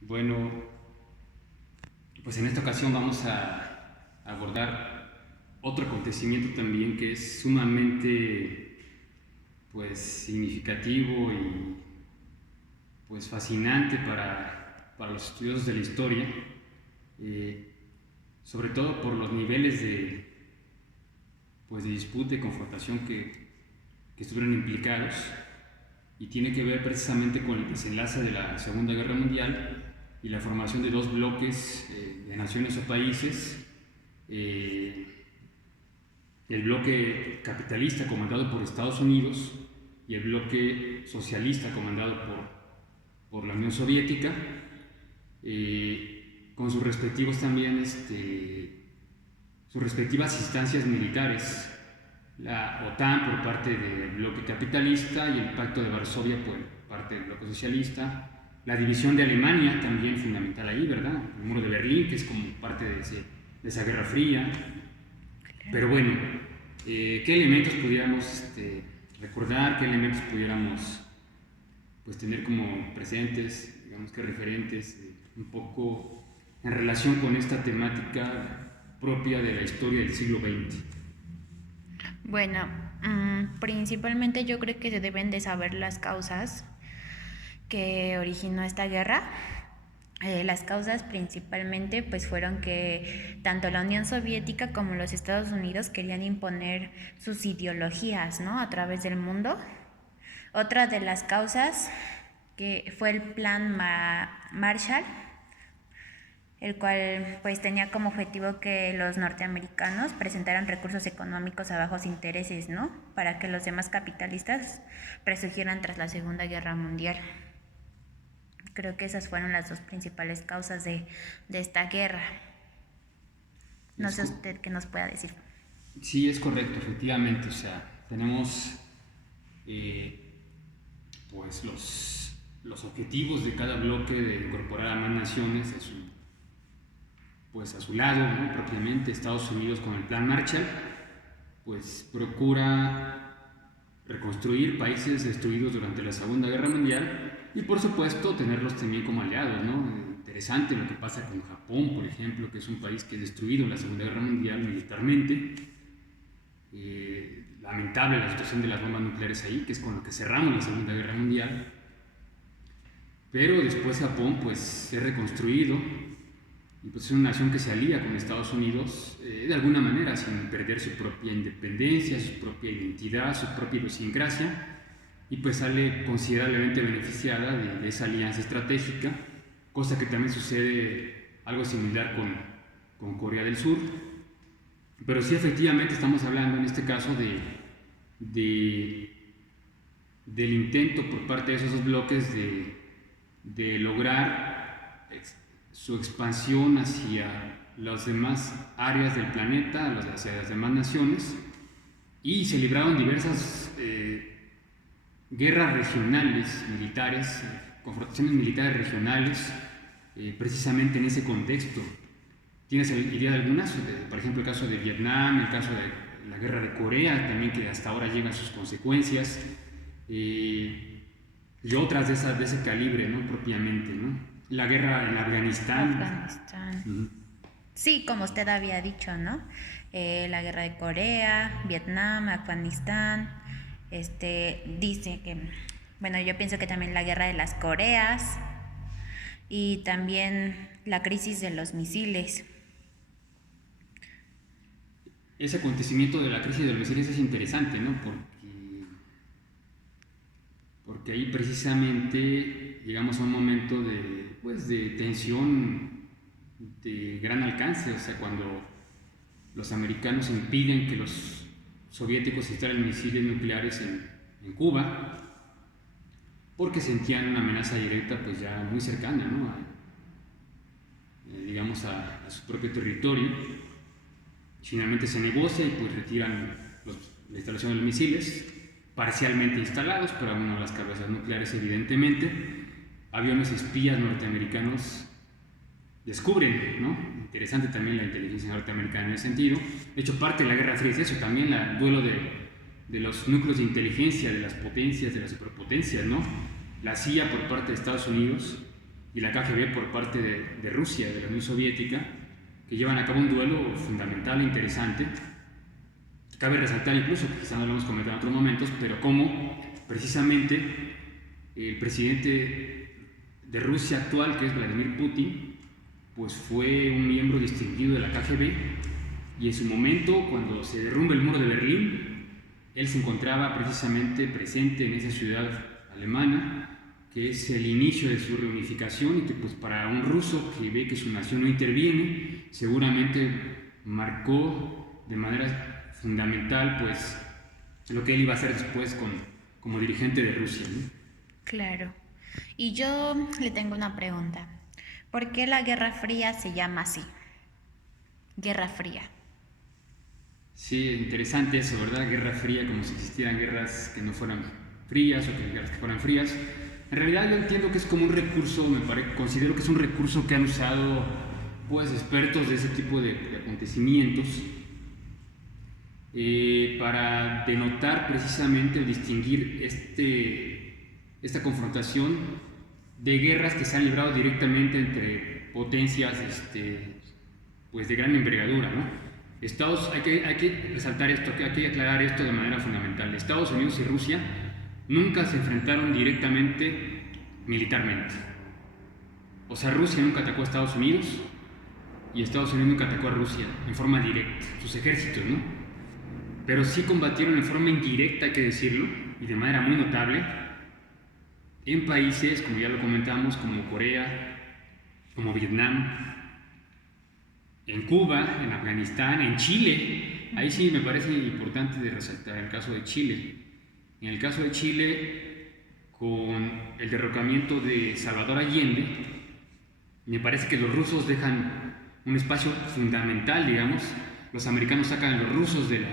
Bueno, pues en esta ocasión vamos a abordar otro acontecimiento también que es sumamente pues significativo y pues fascinante para los estudiosos de la historia, eh, sobre todo por los niveles de disputa y confrontación que estuvieron implicados, y tiene que ver precisamente con el desenlace de la Segunda Guerra Mundial y la formación de dos bloques de naciones o países, eh, el bloque capitalista comandado por Estados Unidos y el bloque socialista comandado por la Unión Soviética, con sus respectivos también sus respectivas instancias militares, la OTAN por parte del bloque capitalista y el Pacto de Varsovia por parte del bloque socialista, la división de Alemania también fundamental ahí, ¿verdad? El muro de Berlín, que es como parte de esa Guerra Fría. Pero bueno, ¿qué elementos pudiéramos recordar? ¿Qué elementos pudiéramos pues tener como presentes, digamos que referentes, un poco en relación con esta temática propia de la historia del siglo XX? Bueno, principalmente yo creo que se deben de saber las causas que originó esta guerra. Las causas principalmente pues fueron que tanto la Unión Soviética como los Estados Unidos querían imponer sus ideologías, ¿no?, a través del mundo. Otra de las causas que fue el plan Marshall, el cual pues tenía como objetivo que los norteamericanos presentaran recursos económicos a bajos intereses, ¿no?, para que los demás capitalistas resurgieran tras la Segunda Guerra Mundial. Creo que esas fueron las dos principales causas de esta guerra. No Es sé usted qué nos pueda decir. Sí, es correcto, efectivamente. O sea, tenemos pues los objetivos de cada bloque de incorporar a más naciones a su lado, ¿no? Propiamente Estados Unidos con el Plan Marshall, pues procura reconstruir países destruidos durante la Segunda Guerra Mundial y por supuesto tenerlos también como aliados, ¿no? Interesante lo que pasa con Japón, por ejemplo, que es un país que es destruido en la Segunda Guerra Mundial militarmente. Lamentable la situación de las bombas nucleares ahí, que es con lo que cerramos la Segunda Guerra Mundial. Pero después Japón pues es reconstruido y pues es una nación que se alía con Estados Unidos de alguna manera, sin perder su propia independencia, su propia identidad, su propia idiosincrasia, y pues sale considerablemente beneficiada de esa alianza estratégica, cosa que también sucede algo similar con Corea del Sur. Pero sí, efectivamente estamos hablando en este caso de del intento por parte de esos dos bloques de lograr su expansión hacia las demás áreas del planeta, hacia las demás naciones, y se libraron diversas guerras regionales militares, confrontaciones militares regionales, precisamente en ese contexto. ¿Tienes idea de algunas? Por ejemplo, el caso de Vietnam, el caso de la guerra de Corea, también que hasta ahora llegan sus consecuencias, y otras de ese calibre, ¿no? Propiamente, ¿no? La guerra en Afganistán. Afganistán. Uh-huh. Sí, como usted había dicho, ¿no? La guerra de Corea, Vietnam, Afganistán. Dice que, bueno, yo pienso que también la guerra de las Coreas y también la crisis de los misiles. Ese acontecimiento de la crisis de los misiles es interesante, ¿no? Porque ahí precisamente llegamos a un momento de tensión de gran alcance, o sea, cuando los americanos impiden que los soviéticos instalen misiles nucleares en Cuba, porque sentían una amenaza directa pues ya muy cercana, ¿no? Digamos a su propio territorio. Finalmente se negocia y pues retiran la instalación de los misiles, parcialmente instalados, pero aún no las cabezas nucleares, evidentemente. Aviones espías norteamericanos descubren, ¿no? Interesante también la inteligencia norteamericana en ese sentido. De hecho, parte de la Guerra Fría es eso, también el duelo de los núcleos de inteligencia de las potencias, de las superpotencias, ¿no? La CIA por parte de Estados Unidos y la KGB por parte de Rusia, de la Unión Soviética, que llevan a cabo un duelo fundamental e interesante. Cabe resaltar incluso, quizá no lo hemos comentado en otros momentos, pero cómo precisamente el presidente de Rusia actual, que es Vladimir Putin, pues fue un miembro distinguido de la KGB, y en su momento, cuando se derrumba el muro de Berlín, él se encontraba precisamente presente en esa ciudad alemana, que es el inicio de su reunificación, y que pues para un ruso que ve que su nación no interviene, seguramente marcó de manera fundamental pues lo que él iba a hacer después como dirigente de Rusia, ¿no? Claro. Y yo le tengo una pregunta. ¿Por qué la Guerra Fría se llama así? Guerra Fría. Sí, interesante eso, ¿verdad? Guerra Fría, como si existieran guerras que no fueran frías o que guerras que fueran frías. En realidad yo entiendo que es como un recurso, considero que es un recurso que han usado pues expertos de ese tipo de acontecimientos para denotar precisamente o distinguir esta confrontación de guerras que se han librado directamente entre potencias pues de gran envergadura, ¿no? Hay que resaltar esto, hay que aclarar esto de manera fundamental. Estados Unidos y Rusia nunca se enfrentaron directamente militarmente. O sea, Rusia nunca atacó a Estados Unidos y Estados Unidos nunca atacó a Rusia en forma directa, sus ejércitos, ¿no? Pero sí combatieron en forma indirecta, hay que decirlo, y de manera muy notable, en países, como ya lo comentamos, como Corea, como Vietnam, en Cuba, en Afganistán, en Chile. Ahí sí me parece importante de resaltar el caso de Chile. En el caso de Chile, con el derrocamiento de Salvador Allende, me parece que los rusos dejan un espacio fundamental, digamos. Los americanos sacan a los rusos de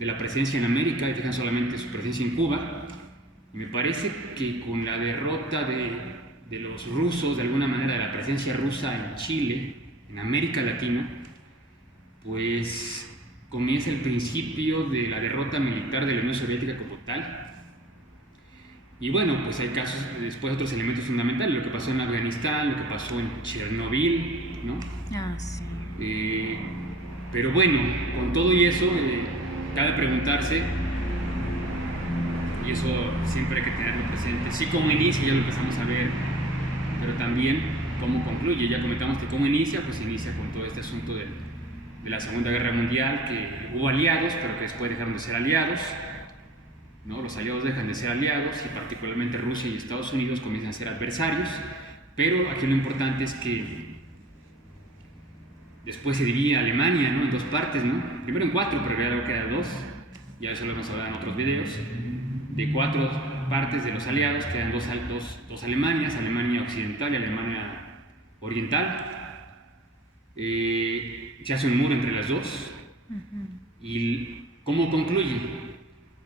la presencia en América y dejan solamente su presencia en Cuba. Y me parece que con la derrota de los rusos, de alguna manera, de la presencia rusa en Chile, en América Latina, pues comienza el principio de la derrota militar de la Unión Soviética como tal. Y bueno, pues hay casos, después otros elementos fundamentales, lo que pasó en Afganistán, lo que pasó en Chernobyl, ¿no? Ah, sí. Pero bueno, con todo y eso, cabe preguntarse, y eso siempre hay que tenerlo presente, sí cómo inicia, ya lo empezamos a ver, pero también cómo concluye. Ya comentamos que cómo inicia, pues inicia con todo este asunto de la Segunda Guerra Mundial, que hubo aliados, pero que después dejaron de ser aliados, ¿no? Los aliados dejan de ser aliados y particularmente Rusia y Estados Unidos comienzan a ser adversarios, pero aquí lo importante es que después se divide Alemania, ¿no? En dos partes, ¿no? Primero en cuatro, pero ya luego quedan dos, ya eso lo hemos hablado en otros videos. De cuatro partes de los aliados quedan dos Alemanias, Alemania Occidental y Alemania Oriental. Se hace un muro entre las dos. ¿Y cómo concluye?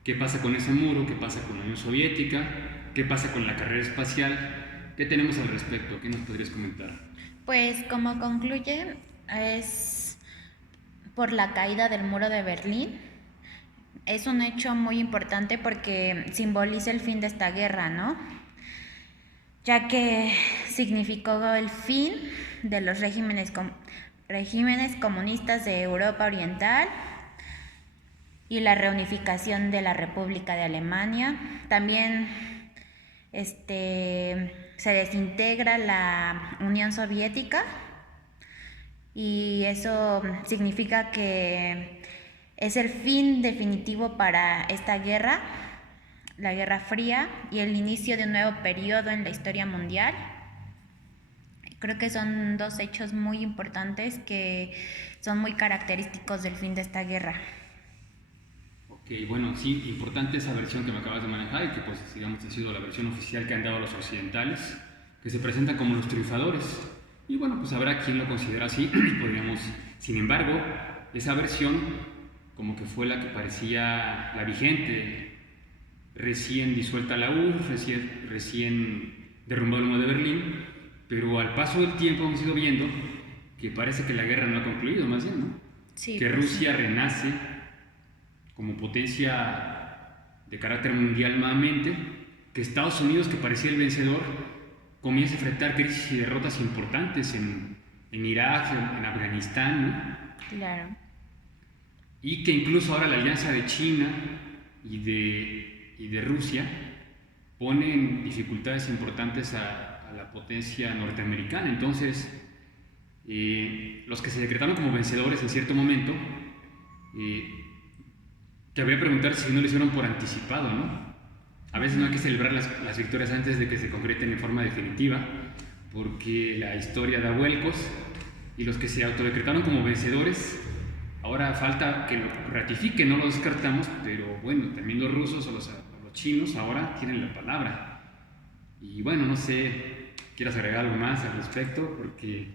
¿Qué pasa con ese muro? ¿Qué pasa con la Unión Soviética? ¿Qué pasa con la carrera espacial? ¿Qué tenemos al respecto? ¿Qué nos podrías comentar? Pues como concluye es por la caída del muro de Berlín. Es un hecho muy importante porque simboliza el fin de esta guerra, ¿no? Ya que significó el fin de los regímenes comunistas de Europa Oriental y la reunificación de la República de Alemania. También se desintegra la Unión Soviética y eso significa que es el fin definitivo para esta guerra, la Guerra Fría, y el inicio de un nuevo periodo en la historia mundial. Creo que son dos hechos muy importantes que son muy característicos del fin de esta guerra. Ok, bueno, sí, importante esa versión que me acabas de manejar y que pues digamos ha sido la versión oficial que han dado los occidentales, que se presenta como los triunfadores. Y bueno, pues habrá quien lo considera así, podríamos, sin embargo, esa versión como que fue la que parecía la vigente, recién disuelta la URSS, recién derrumbado el muro de Berlín, pero al paso del tiempo hemos ido viendo que parece que la guerra no ha concluido, más bien, ¿no? Sí, que Rusia renace como potencia de carácter mundial nuevamente, que Estados Unidos, que parecía el vencedor, comienza a enfrentar crisis y derrotas importantes en Irak, en Afganistán, ¿no? Claro. Y que incluso ahora la alianza de China y de Rusia pone en dificultades importantes a la potencia norteamericana. Entonces, los que se decretaron como vencedores en cierto momento, cabría preguntar si no lo hicieron por anticipado, ¿no? A veces no hay que celebrar las victorias antes de que se concreten en forma definitiva, porque la historia da vuelcos y los que se autodecretaron como vencedores, ahora falta que lo ratifiquen, no lo descartamos, pero bueno, también los rusos o los chinos ahora tienen la palabra. Y bueno, no sé, ¿quieras agregar algo más al respecto? Porque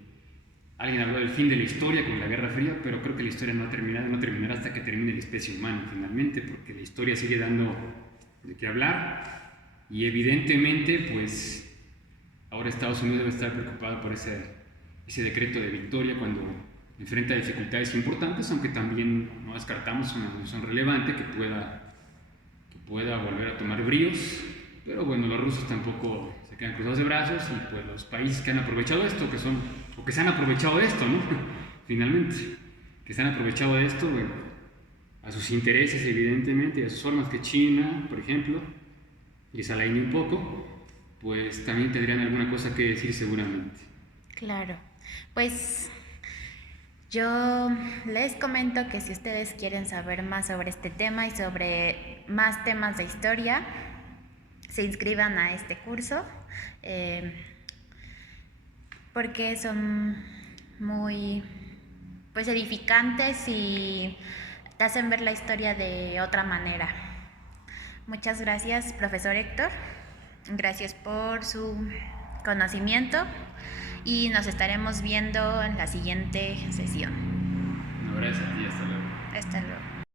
alguien habló del fin de la historia con la Guerra Fría, pero creo que la historia no terminará hasta que termine la especie humana finalmente, porque la historia sigue dando de qué hablar y evidentemente pues ahora Estados Unidos debe estar preocupado por ese decreto de victoria cuando enfrenta dificultades importantes, aunque también no descartamos una posición relevante que pueda volver a tomar bríos, pero bueno, los rusos tampoco se quedan cruzados de brazos y pues los países que han aprovechado esto, que se han aprovechado de esto, ¿no? Finalmente, que se han aprovechado de esto, bueno, a sus intereses evidentemente y a sus formas, que China, por ejemplo, y Salaini un poco, pues también tendrían alguna cosa que decir seguramente. Claro, pues yo les comento que si ustedes quieren saber más sobre este tema y sobre más temas de historia, se inscriban a este curso, porque son muy pues edificantes y te hacen ver la historia de otra manera. Muchas gracias, profesor Héctor. Gracias por su conocimiento y nos estaremos viendo en la siguiente sesión.